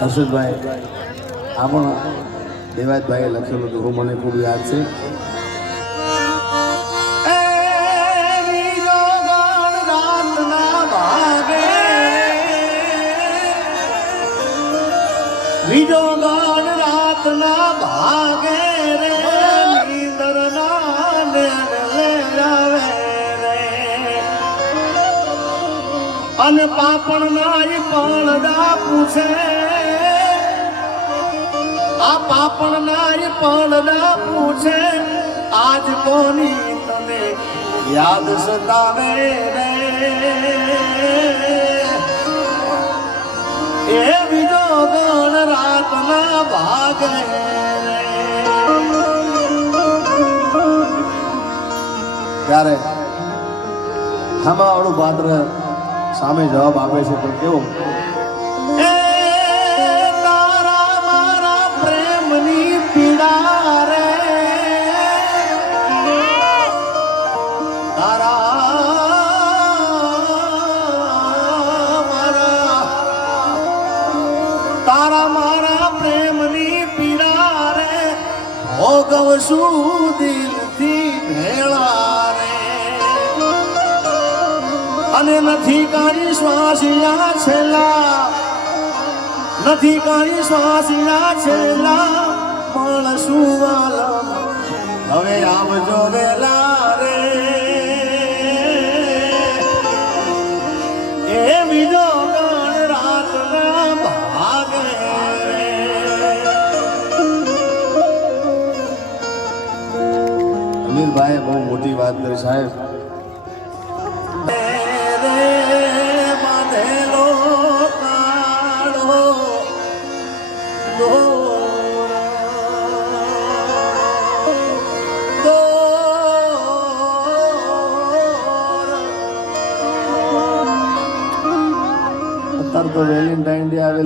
હર્ષદભાઈ આ પણ દેવાજભાઈએ લખેલું હતું, મને ખૂબ યાદ છે. બીજો ગાન રાતના ભાગે રે નીંદર ના લે આવે રે અને પાપણ નાય પડદા પૂછે આ પાપણ નાય પડદા પૂછે આજ કોની તને યાદ સતાવે રે એ બીજો ગણ રાતના ભાગે ત્યારે સામાવાળું પાત્ર સામે જવાબ આપે છે પણ કેવું, એ તારા મારા પ્રેમની પીડા રે તારા મારા પ્રેમની પીડા રે ભોગવશું દિલથી ભેળા રે અને નથી કાઢી શ્વાસિયા છેલ્લા નથી કાઢી શ્વાસિયા છેલ્લા મળશું વાલમ હવે આવજો વેલા રે એ બીજો ગણ રાતના ભાગે અમીરભાઈએ બહુ મોટી વાત કરી સાહેબ. અત્યારે તો વેલેન્ટાઇન ડે આવે